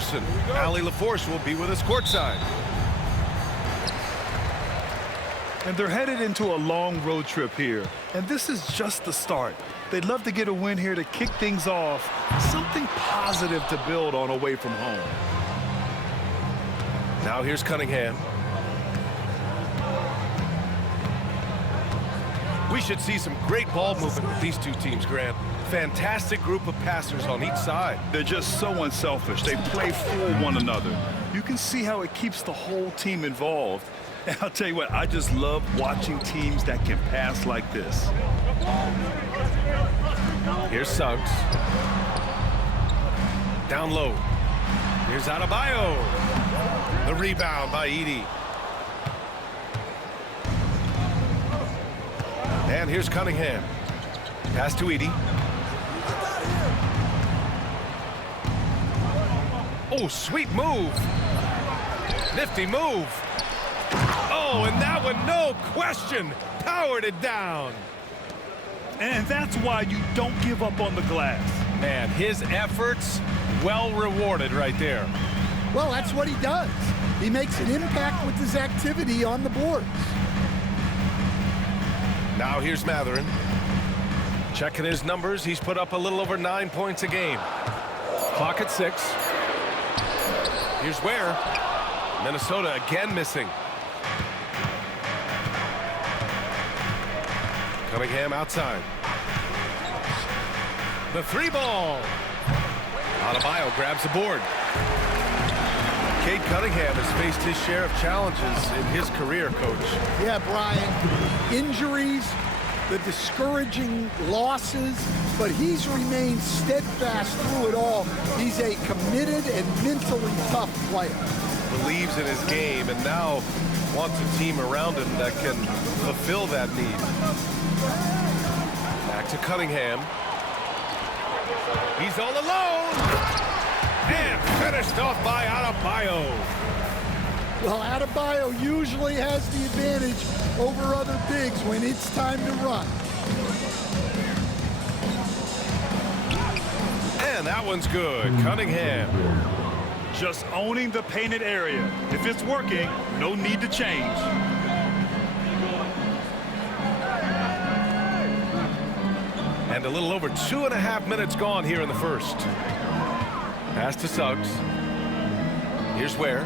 Anderson. Allie LaForce will be with us courtside. And they're headed into a long road trip here. And this is just the start. They'd love to get a win here to kick things off. Something positive to build on away from home. Now here's Cunningham. We should see some great ball movement with these two teams, Grant. Fantastic group of passers on each side. They're just so unselfish. They play for one another. You can see how it keeps the whole team involved. And I'll tell you what, I just love watching teams that can pass like this. Here's Suggs. Down low. Here's Adebayo. The rebound by Edey. And here's Cunningham. Pass to Edey. Oh, sweet move. Nifty move. Oh, and that one, no question, powered it down. And that's why you don't give up on the glass. Man, his efforts well rewarded right there. Well, that's what he does. He makes an impact with his activity on the boards. Now here's Mathurin. Checking his numbers, he's put up a little over 9 points a game. Clock at 6. Here's Ware. Minnesota again missing. Cunningham outside. The 3-ball. Adebayo grabs the board. Cade Cunningham has faced his share of challenges in his career, Coach. Yeah, Brian. Injuries, the discouraging losses, but he's remained steadfast through it all. He's a committed and mentally tough player. Believes in his game and now wants a team around him that can fulfill that need. Back to Cunningham. He's all alone. And finished off by Adebayo. Well, Adebayo usually has the advantage over other bigs when it's time to run. And that one's good. Cunningham. Just owning the painted area. If it's working, no need to change. And a little over 2.5 minutes gone here in the first. Pass to Suggs. Here's Ware.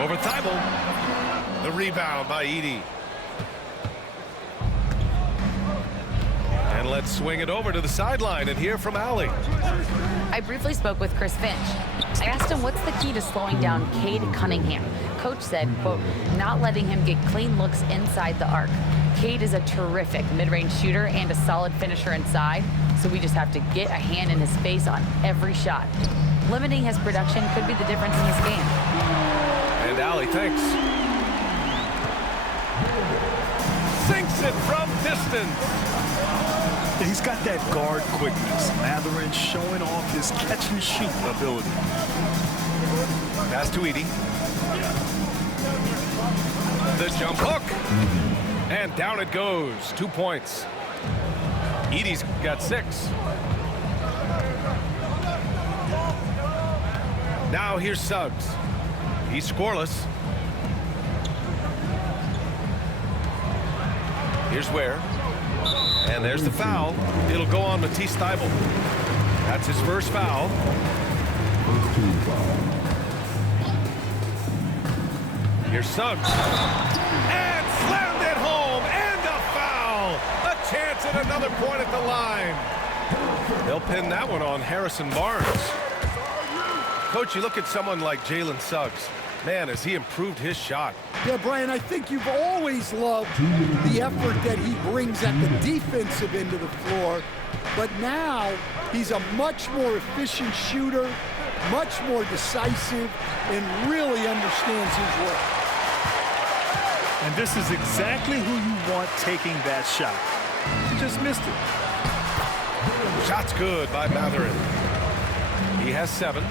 Over Thibault. The rebound by Edey. And let's swing it over to the sideline and hear from Allie. I briefly spoke with Chris Finch. I asked him what's the key to slowing down Cade Cunningham. Coach said, quote, not letting him get clean looks inside the arc. Cade is a terrific mid-range shooter and a solid finisher inside, so we just have to get a hand in his face on every shot. Limiting his production could be the difference in this game. And Allie, thanks. Sinks it from distance. He's got that guard quickness. Mathurin showing off his catch-and-shoot ability. Pass to Edey. The jump hook. And down it goes. 2 points. Edey's got 6. Now here's Suggs. He's scoreless. Here's Ware. And there's the foul. It'll go on Matisse Thybulle. That's his first foul. Here's Suggs. And slammed it home. And a foul. A chance at another point at the line. They'll pin that one on Harrison Barnes. Coach, you look at someone like Jalen Suggs. Man, has he improved his shot. Yeah, Brian, I think you've always loved the effort that he brings at the defensive end of the floor. But now he's a much more efficient shooter, much more decisive, and really understands his role. And this is exactly who you want taking that shot. He just missed it. Shot's good by Mathurin. He has 7.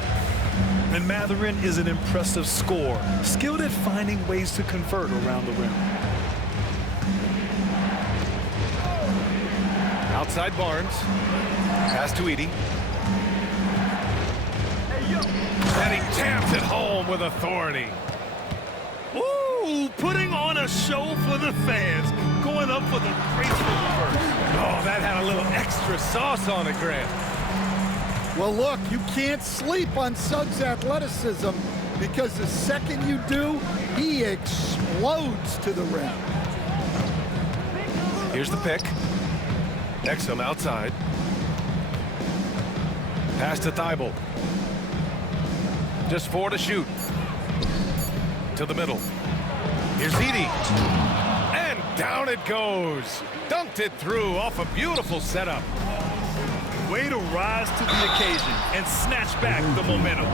And Mathurin is an impressive scorer, skilled at finding ways to convert around the rim. Outside Barnes. Pass to Edey. And he jams it home with authority. Ooh, putting on a show for the fans. Going up for the graceful reverse. Oh, that had a little extra sauce on it, Grant. Well, look, you can't sleep on Suggs' athleticism because the second you do, he explodes to the rim. Here's the pick. Exum outside. Pass to Thibault. Just 4 to shoot. To the middle. Here's Edey. And down it goes. Dunked it through off a beautiful setup. Way to rise to the occasion and snatch back the momentum.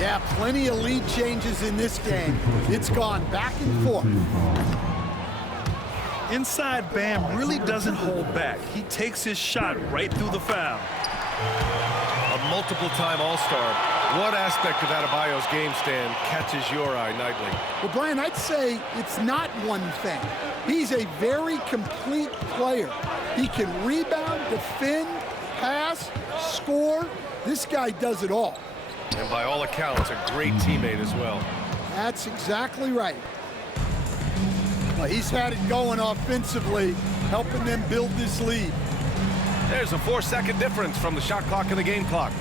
Yeah, plenty of lead changes in this game. It's gone back and forth. Inside Bam really doesn't hold back. He takes his shot right through the foul. A multiple-time All-Star. What aspect of Adebayo's game stand catches your eye nightly? Well, Brian, I'd say it's not one thing. He's a very complete player. He can rebound, defend, pass, score. This guy does it all. And by all accounts, a great teammate as well. That's exactly right. Well, he's had it going offensively, helping them build this lead. There's a 4-second difference from the shot clock and the game clock.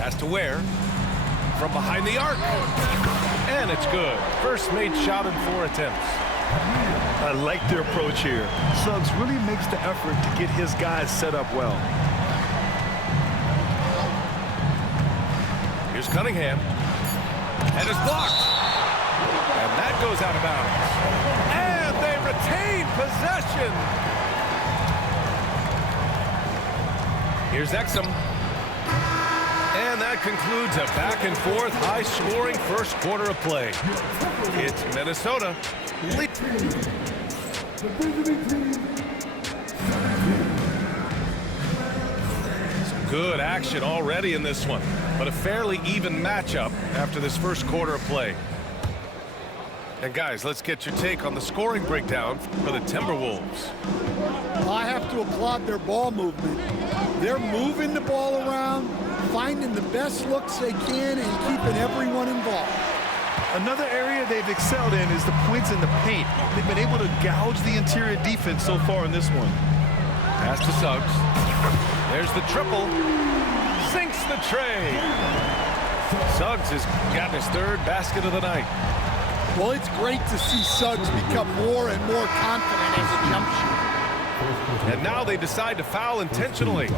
Pass to Ware. From behind the arc. And it's good. First made shot in 4 attempts. I like their approach here. Suggs really makes the effort to get his guys set up well. Here's Cunningham. And it's blocked. And that goes out of bounds. And they retain possession. Here's Exum. And that concludes a back-and-forth, high-scoring first quarter of play. It's Minnesota. Some good action already in this one, but a fairly even matchup after this first quarter of play. And guys, let's get your take on the scoring breakdown for the Timberwolves. I have to applaud their ball movement. They're moving the ball around, finding the best looks they can, and keeping everyone involved. Another area they've excelled in is the points in the paint. They've been able to gouge the interior defense so far in this one. Pass to Suggs. There's the triple. Sinks the tray. Suggs has gotten his 3rd basket of the night. Well, it's great to see Suggs become more and more confident as a jump shooter. And now they decide to foul intentionally.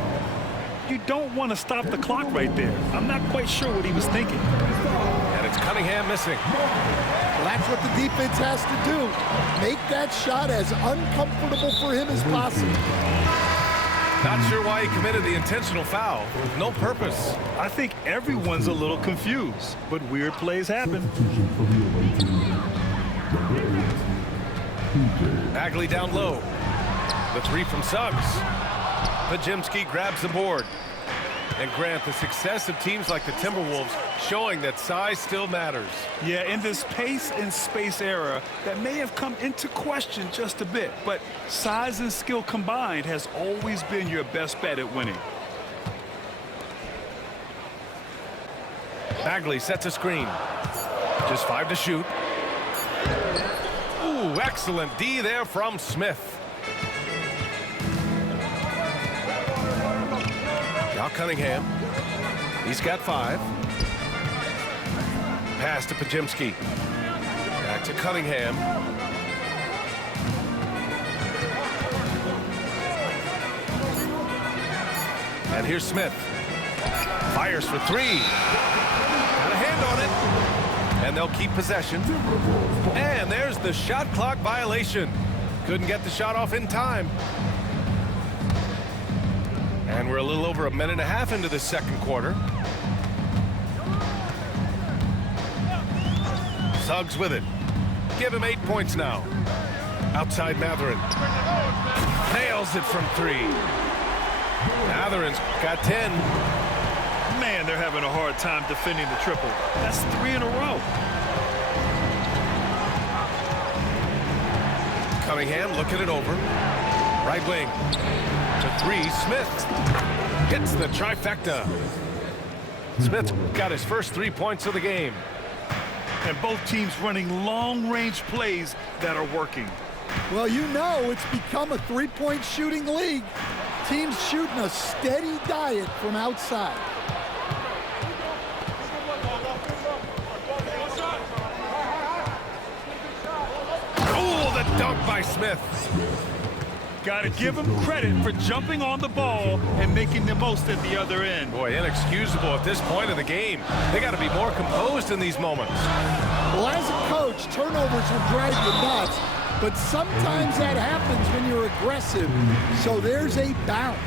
You don't want to stop the clock right there. I'm not quite sure what he was thinking. And it's Cunningham missing. Well, that's what the defense has to do. Make that shot as uncomfortable for him as possible. Not sure why he committed the intentional foul. No purpose. I think everyone's a little confused, but weird plays happen. Bagley down low. The 3 from Suggs. Podziemski grabs the board. And Grant, the success of teams like the Timberwolves showing that size still matters. Yeah, in this pace and space era, that may have come into question just a bit, but size and skill combined has always been your best bet at winning. Bagley sets a screen. Just 5 to shoot. Ooh, excellent D there from Smith. Now Cunningham. He's got 5. Pass to Podziemski. Back to Cunningham. And here's Smith. Fires for 3. Got a hand on it. And they'll keep possession. And there's the shot clock violation. Couldn't get the shot off in time. And we're a little over a minute and a half into the second quarter. Suggs with it. Give him 8 points now. Outside Mathurin. Nails it from 3. Matherin's got 10. Man, they're having a hard time defending the triple. That's 3 in a row. Cunningham looking it over. Right wing. To three, Smith hits the trifecta. Smith got his first 3 points of the game. And both teams running long-range plays that are working. Well, you know it's become a three-point shooting league. Teams shooting a steady diet from outside. Oh, the dunk by Smith. Got to give him credit for jumping on the ball and making the most at the other end. Boy, inexcusable at this point of the game. They got to be more composed in these moments. Well, as a coach, turnovers will drive you nuts, but sometimes that happens when you're aggressive. So there's a balance.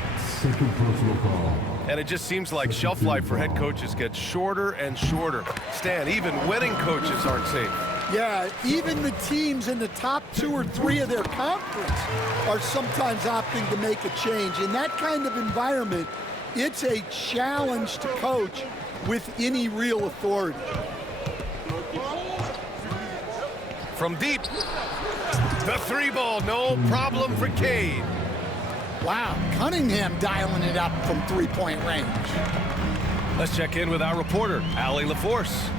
And it just seems like shelf life for head coaches gets shorter and shorter. Stan, even winning coaches aren't safe. Yeah, even the teams in the top 2 or 3 of their conference are sometimes opting to make a change. In that kind of environment, it's a challenge to coach with any real authority. From deep, the three ball, no problem for Cade. Wow, Cunningham dialing it up from three-point range. Let's check in with our reporter, Allie LaForce.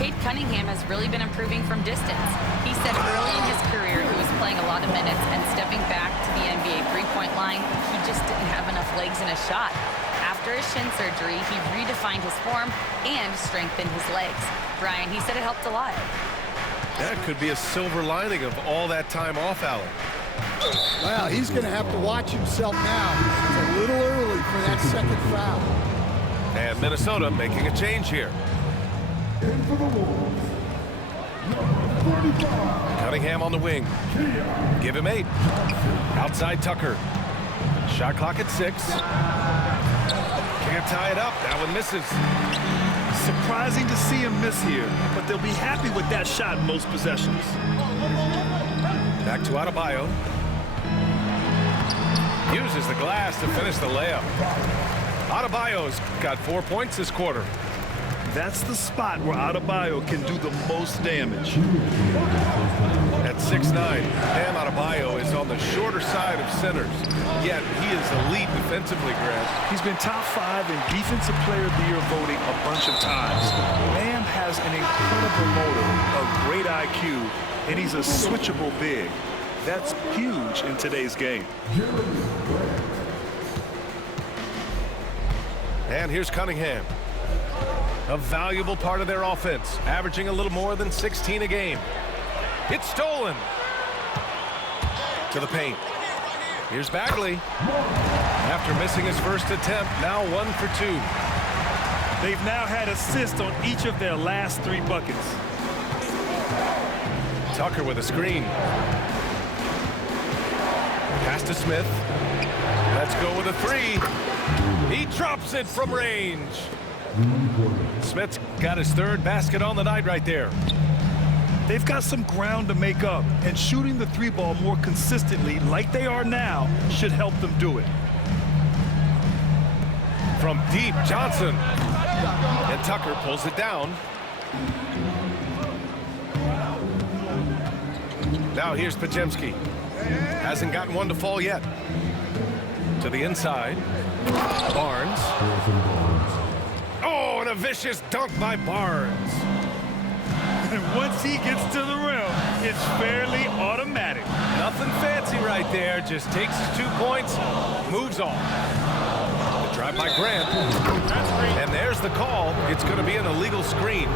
Cade Cunningham has really been improving from distance. He said early in his career he was playing a lot of minutes and stepping back to the NBA three-point line, he just didn't have enough legs in a shot. After his shin surgery, he redefined his form and strengthened his legs. Brian, he said it helped a lot. That could be a silver lining of all that time off, Allie. Well, he's going to have to watch himself now. It's a little early for that second foul. And Minnesota making a change here. Cunningham on the wing. Give him 8. Outside Tucker. Shot clock at 6. Can't tie it up. That one misses. Surprising to see him miss here, but they'll be happy with that shot most possessions. Back to Adebayo. Uses the glass to finish the layup. Adebayo's got 4 points this quarter. That's the spot where Adebayo can do the most damage. At 6'9", Bam Adebayo is on the shorter side of centers, yet he is elite defensively, Grant. He's been top 5 in Defensive Player of the Year voting a bunch of times. Bam has an incredible motor, a great IQ, and he's a switchable big. That's huge in today's game. And here's Cunningham. A valuable part of their offense, averaging a little more than 16 a game. It's stolen. To the paint. Here's Bagley. After missing his first attempt, now 1 for 2. They've now had assists on each of their last 3 buckets. Tucker with a screen. Pass to Smith. Let's go with a 3. He drops it from range. Smith's got his 3rd basket on the night right there. They've got some ground to make up, and shooting the 3 ball more consistently like they are now should help them do it. From deep, Johnson. And Tucker pulls it down. Now here's Podziemski. Hasn't gotten one to fall yet. To the inside. Barnes. Oh, and a vicious dunk by Barnes. And once he gets to the rim, it's fairly automatic. Nothing fancy right there. Just takes his 2 points, moves on. The drive by Grant. And there's the call. It's going to be an illegal screen.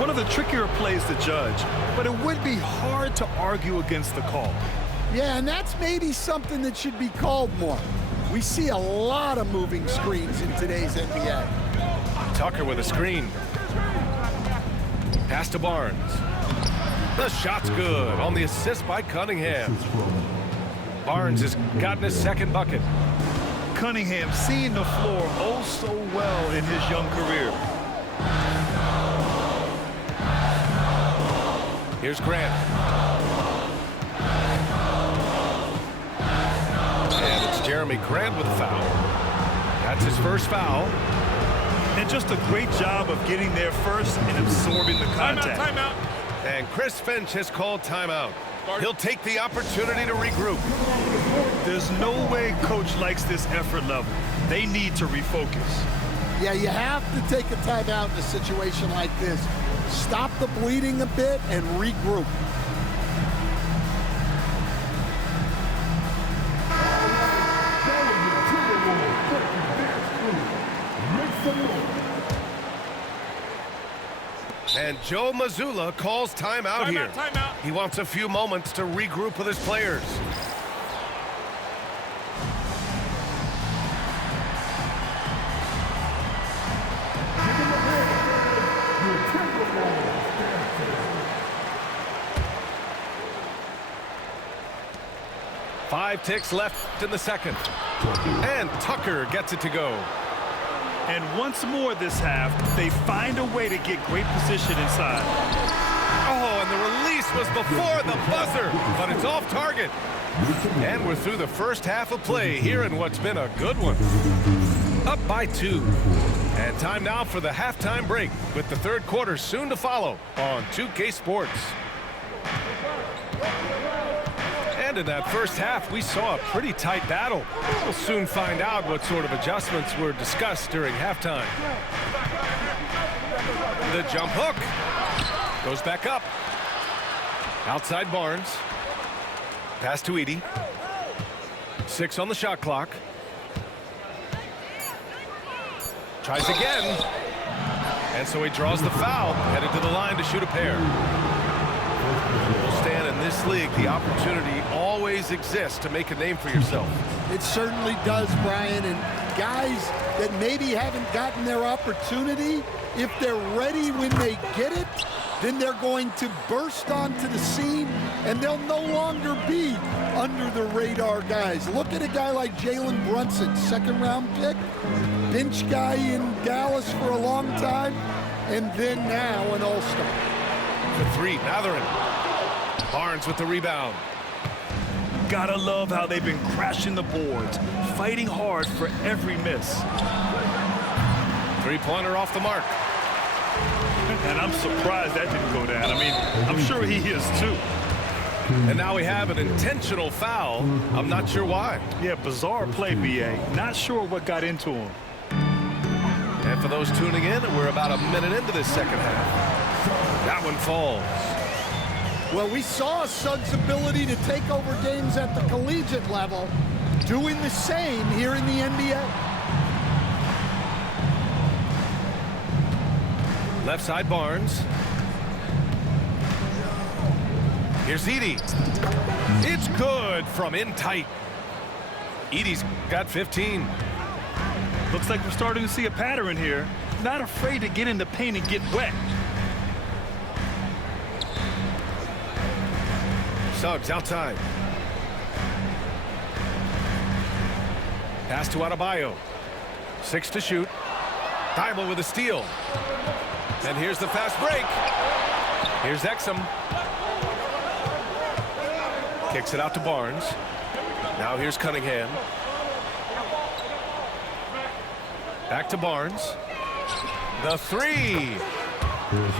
One of the trickier plays to judge, but it would be hard to argue against the call. Yeah, and that's maybe something that should be called more. We see a lot of moving screens in today's NBA. Tucker with a screen. Pass to Barnes. The shot's good on the assist by Cunningham. Barnes has gotten his 2nd bucket. Cunningham seeing the floor oh so well in his young career. Here's Grant. And it's Jeremy Grant with a foul. That's his first foul. And just a great job of getting there first and absorbing the contact. Timeout. And Chris Finch has called timeout. He'll take the opportunity to regroup. There's no way coach likes this effort level. They need to refocus. Yeah, you have to take a timeout in a situation like this. Stop the bleeding a bit and regroup. And Joe Mazzulla calls timeout here. Timeout. He wants a few moments to regroup with his players. Five ticks left in the second. And Tucker gets it to go. And once more this half, they find a way to get great position inside. Oh, and the release was before the buzzer, but it's off target. And we're through the first half of play here in what's been a good one. Up by 2. And time now for the halftime break, with the third quarter soon to follow on 2K Sports. And in that first half, we saw a pretty tight battle. We'll soon find out what sort of adjustments were discussed during halftime. The jump hook goes back up. Outside Barnes. Pass to Edey. 6 on the shot clock. Tries again. And so he draws the foul, headed to the line to shoot a pair. Stan, in this league, the opportunity always exists to make a name for yourself. It certainly does, Brian. And guys that maybe haven't gotten their opportunity, if they're ready when they get it, then they're going to burst onto the scene, and they'll no longer be under the radar guys. Look at a guy like Jalen Brunson, second-round pick, bench guy in Dallas for a long time, and then now an all-star. The 3, Mathurin. Barnes with the rebound. Gotta love how they've been crashing the boards, fighting hard for every miss. 3-pointer off the mark. And I'm surprised that didn't go down. I mean, I'm sure he is too. And now we have an intentional foul. I'm not sure why. Yeah, bizarre play, B.A. Not sure what got into him. And for those tuning in, we're about a minute into this second half. That one falls. Well, we saw Suggs' ability to take over games at the collegiate level, doing the same here in the NBA. Left side, Barnes. Here's Edey. It's good from in tight. Edey's got 15. Looks like we're starting to see a pattern here. Not afraid to get in the paint and get wet. Suggs outside. Pass to Adebayo. 6 to shoot. Thybulle with a steal. And here's the fast break. Here's Exum. Kicks it out to Barnes. Now here's Cunningham. Back to Barnes. The 3.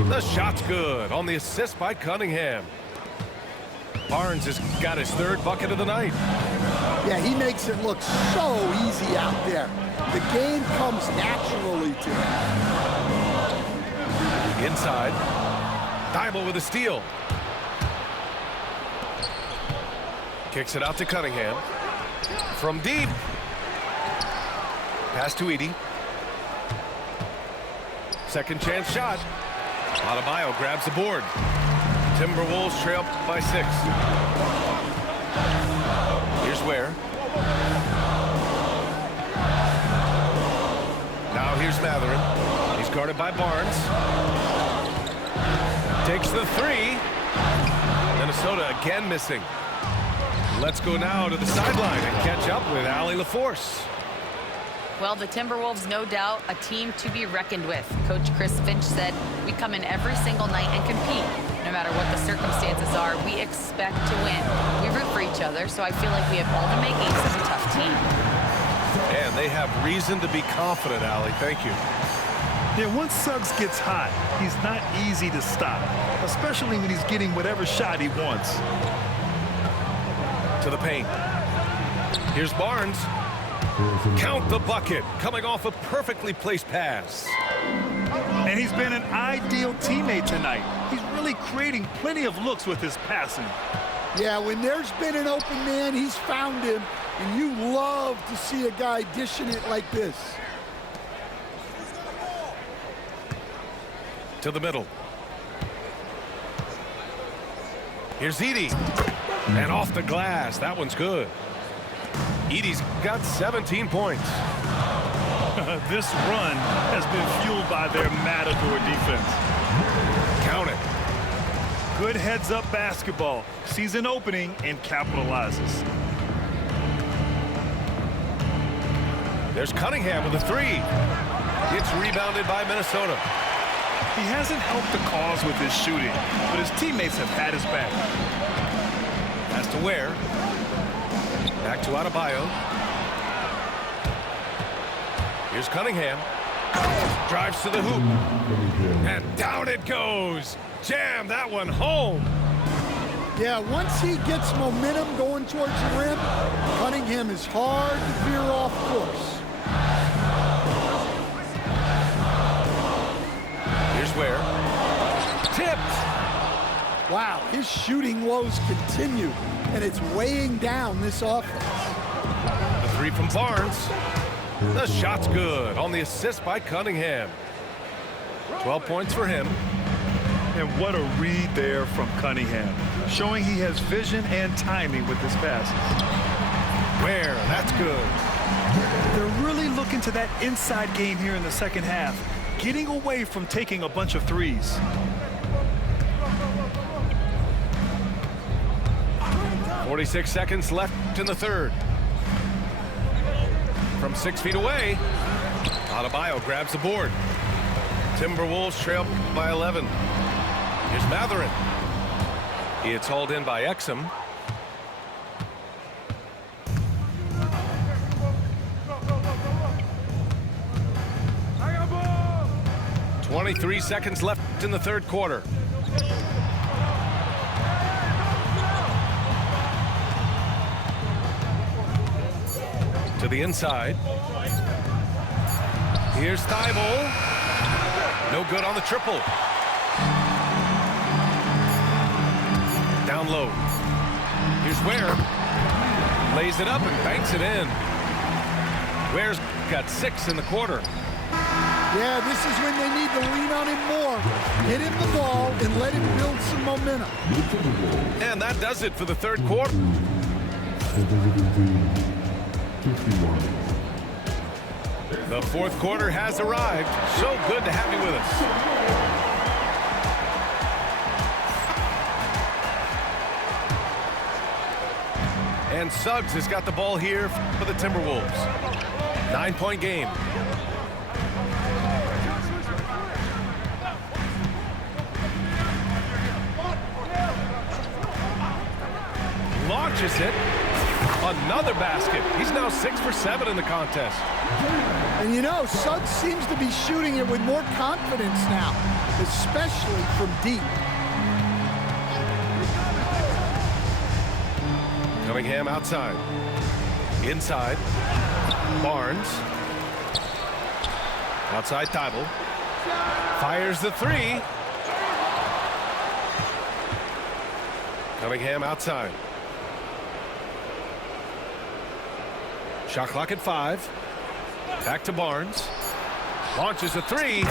The shot's good on the assist by Cunningham. Barnes has got his 3rd bucket of the night. Yeah, he makes it look so easy out there. The game comes naturally to him. Inside. Thybulle with a steal. Kicks it out to Cunningham. From deep. Pass to Edey. Second chance shot. Adebayo grabs the board. Timberwolves trail by 6. Here's Ware. Now here's Mathurin. He's guarded by Barnes. Takes the 3. Minnesota again missing. Let's go now to the sideline and catch up with Allie LaForce. Well, the Timberwolves, no doubt, a team to be reckoned with. Coach Chris Finch said, we come in every single night and compete. No matter what the circumstances are, we expect to win. We root for each other, so I feel like we have all the makings of a tough team. And they have reason to be confident, Allie. Thank you. Yeah, once Suggs gets hot, he's not easy to stop, especially when he's getting whatever shot he wants. to the paint. Here's Barnes. Count the bucket, coming off a perfectly placed pass. And he's been an ideal teammate tonight. He's really creating plenty of looks with his passing. Yeah, when there's been an open man, he's found him, and you love to see a guy dishing it like this. To the middle. Here's Edey. And off the glass. That one's good. Edey's got 17 points. This run has been fueled by their Matador defense. Count it. Good heads-up basketball. Sees an opening and capitalizes. There's Cunningham with a three. It's rebounded by Minnesota. He hasn't helped the cause with his shooting, but his teammates have had his back. Has to Ware. Back to Adebayo. Here's Cunningham. Drives to the hoop. And down it goes. Jam that one home. Yeah, once he gets momentum going towards the rim, Cunningham is hard to veer off course. Here's Ware. Tipped. Wow, his shooting woes continue, and it's weighing down this offense. The three from Barnes. The shot's good on the assist by Cunningham. 12 points for him. And what a read there from Cunningham, showing he has vision and timing with his passes. Ware, that's good. They're really looking to that inside game here in the second half, getting away from taking a bunch of threes. .46 seconds left in the third. From 6 feet away, Adebayo grabs the board. Timberwolves trail by 11. Here's Mathurin. It's hauled in by Exum. .23 seconds left in the third quarter. To the inside. Here's Thybulle. No good on the triple. Down low. Here's Ware. Lays it up and banks it in. Ware's got 6 in the quarter. Yeah, this is when they need to lean on him more. Get him the ball and let him build some momentum. And that does it for the third quarter. The fourth quarter has arrived. So good to have you with us. And Suggs has got the ball here for the Timberwolves. 9-point game. Launches it. Another basket. He's now 6 for 7 in the contest. And you know, Suggs seems to be shooting it with more confidence now, especially from deep. Cunningham outside. Inside. Barnes. Outside Thybulle. Fires the three. Cunningham outside. Shot clock at 5. Back to Barnes. Launches a three.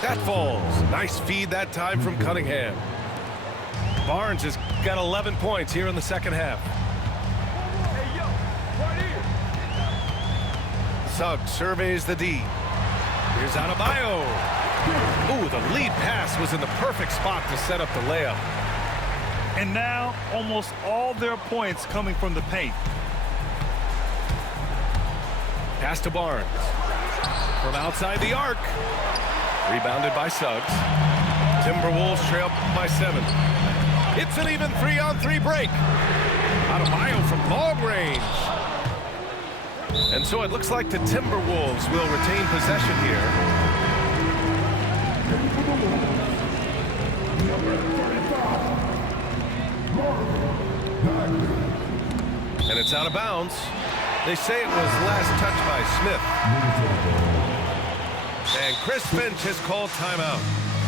That falls. Nice feed that time from Cunningham. Barnes has got 11 points here in the second half. Suggs surveys the D. Here's Adebayo. Ooh, the lead pass was in the perfect spot to set up the layup. And now, almost all their points coming from the paint. Pass to Barnes. From outside the arc. Rebounded by Suggs. Timberwolves trail by 7. It's an even 3-on-3 break. Adebayo from long range. And so it looks like the Timberwolves will retain possession here. And it's out of bounds. They say it was last touched by Smith. And Chris Finch has called timeout.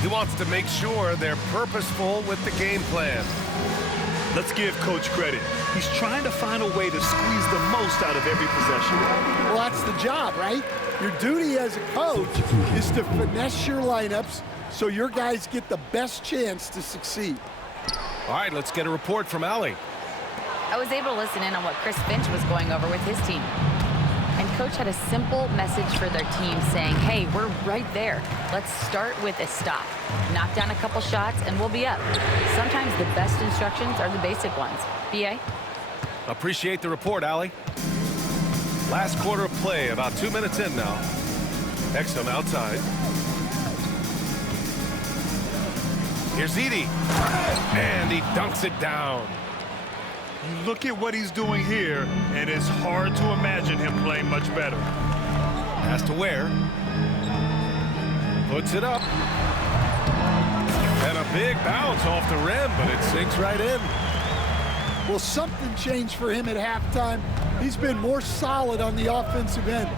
He wants to make sure they're purposeful with the game plan. Let's give Coach credit. He's trying to find a way to squeeze the most out of every possession. Well, that's the job, right? Your duty as a coach is to finesse your lineups so your guys get the best chance to succeed. All right, let's get a report from Allie. I was able to listen in on what Chris Finch was going over with his team. And Coach had a simple message for their team saying, hey, we're right there. Let's start with a stop. Knock down a couple shots and we'll be up. Sometimes the best instructions are the basic ones. BA? Appreciate the report, Allie. Last quarter of play, about 2 minutes in now. Exum outside. Here's Edey. And he dunks it down. Look at what he's doing here, and it's hard to imagine him playing much better. Has to Ware. Puts it up. And a big bounce off the rim, but it sinks right in. Well, something changed for him at halftime. He's been more solid on the offensive end.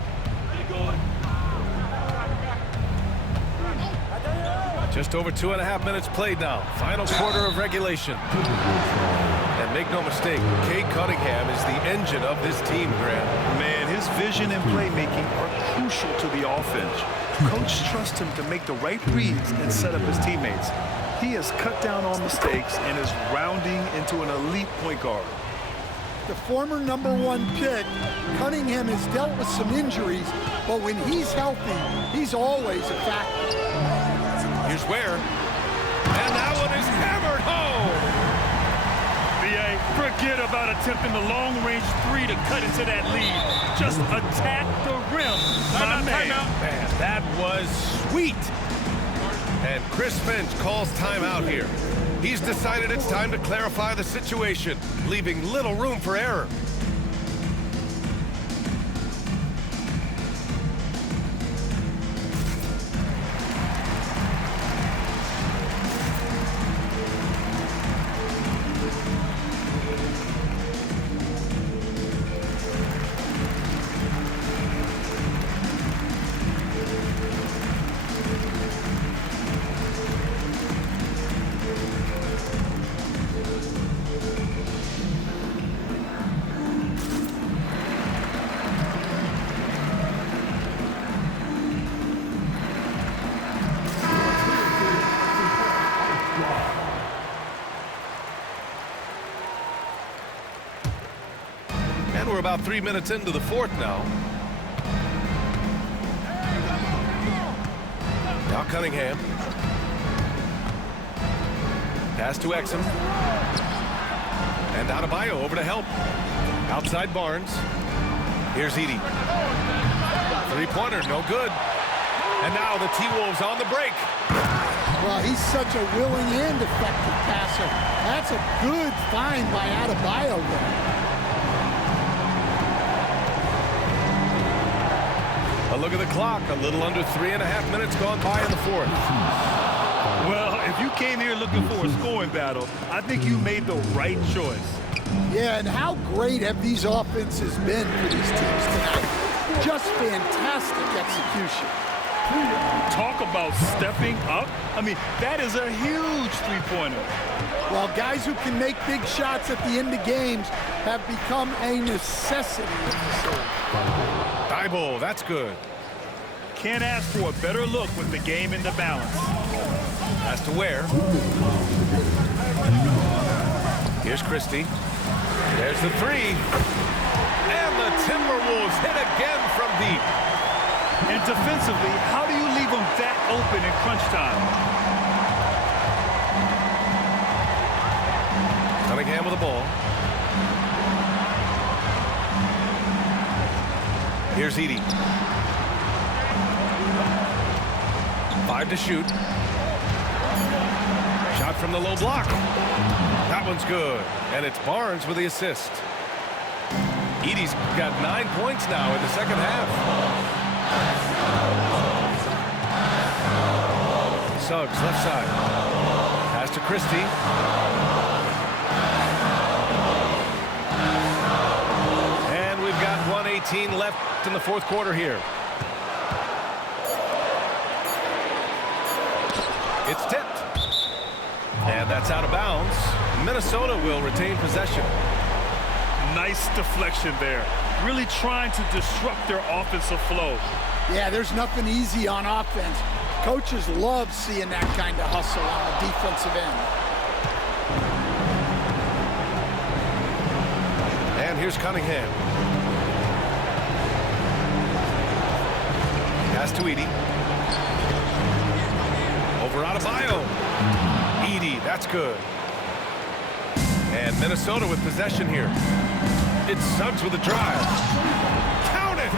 Just over 2.5 minutes played now. Final quarter of regulation. And make no mistake, Cade Cunningham is the engine of this team, Grant. Man, his vision and playmaking are crucial to the offense. Coach trusts him to make the right reads and set up his teammates. He has cut down on mistakes and is rounding into an elite point guard. The former #1 pick, Cunningham has dealt with some injuries, but when he's healthy, he's always a factor. Here's Ware. And that one is hammered home. BA, forget about attempting the long-range three to cut into that lead. Just attack the rim, my man. Man, that was sweet. And Chris Finch calls timeout here. He's decided it's time to clarify the situation, leaving little room for error. We're about 3 minutes into the fourth now. Now Cunningham. Pass to Exum. And Adebayo over to help. Outside Barnes. Here's Edey. Three-pointer, no good. And now the T-Wolves on the break. Well, he's such a willing and effective passer. That's a good find by Adebayo there. A look at the clock, a little under 3.5 minutes gone by in the fourth. Well, if you came here looking for a scoring battle, I think you made the right choice. Yeah, and how great have these offenses been for these teams tonight? Just fantastic execution. Talk about stepping up. I mean, that is a huge three-pointer. Well, guys who can make big shots at the end of games have become a necessity in this league. Thibault, that's good. Can't ask for a better look with the game in the balance. Has to Ware. Here's Christie. There's the three. And the Timberwolves hit again from deep. And defensively, how do you leave them that open in crunch time? Cunningham with the ball. Here's Edey. 5 to shoot. Shot from the low block. That one's good. And it's Barnes with the assist. Edey's got 9 points now in the second half. Suggs, left side. Pass to Christie. 1:18 left in the fourth quarter here. It's tipped. And that's out of bounds. Minnesota will retain possession. Nice deflection there. Really trying to disrupt their offensive flow. Yeah, there's nothing easy on offense. Coaches love seeing that kind of hustle on the defensive end. And here's Cunningham. Pass to Edey. Over Adebayo. Edey, that's good. And Minnesota with possession here. It's Suggs with a drive. Count it!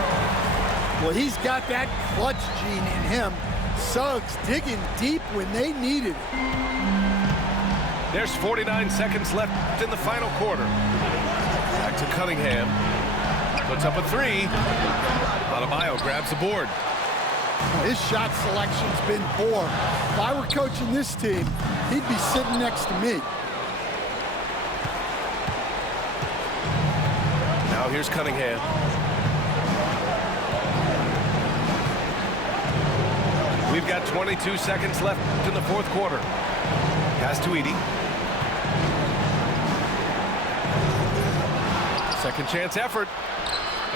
Well, he's got that clutch gene in him. Suggs digging deep when they needed it. There's 49 seconds left in the final quarter. Back to Cunningham. Puts up a three. Adebayo grabs the board. His shot selection's been poor. If I were coaching this team, he'd be sitting next to me. Now here's Cunningham. We've got 22 seconds left in the fourth quarter. Pass to Edey. Second chance effort.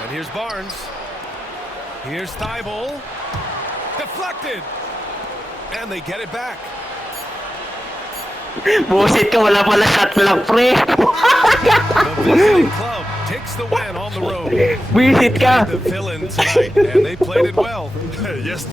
And here's Barnes. Here's Thibault. Deflected. And they get it back. Busit ka, wala pala shot lang, pre. The visiting club takes the win on the road. Busit ka. The villain tonight, and they played it well. Yes,